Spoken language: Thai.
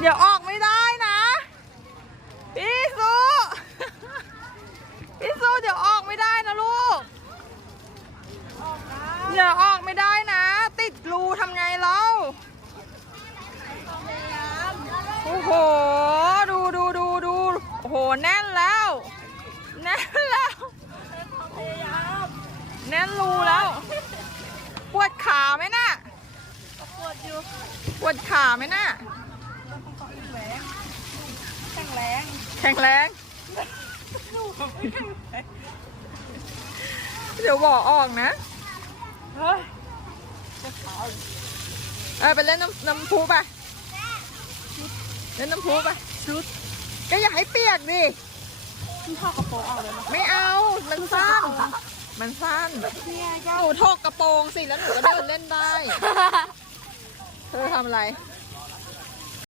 เดี๋ยวออกไม่ได้นะ พี่สุพี่สุเดี๋ยวออกไม่ได้นะลูกเดี๋ยวออกไม่ได้นะ ติดรูทำไงเราโอ้โห ดูดูดูดูโอ้โห แน่นแล้ว แน่นแล้ว แน่นรูแล้ว ปวดขาไหมน่ะ ปวดอยู่ ปวดขาไหมน่ะแข็งแรง แข็งแรงเดี๋ยวบอกออกนะเฮ้ยเออไปเล่นน้ำน้ำพุไปเล่นน้ำพุไปชุดก็อย่าให้เปียกดิที่พ่อกระโปรงเอาเลยนะไม่เอามันสั้นมันสั้นเนี่ยก็หนูถกกระโปรงสิแล้วหนูก็เดินเล่นได้ เธอทำอะไรเ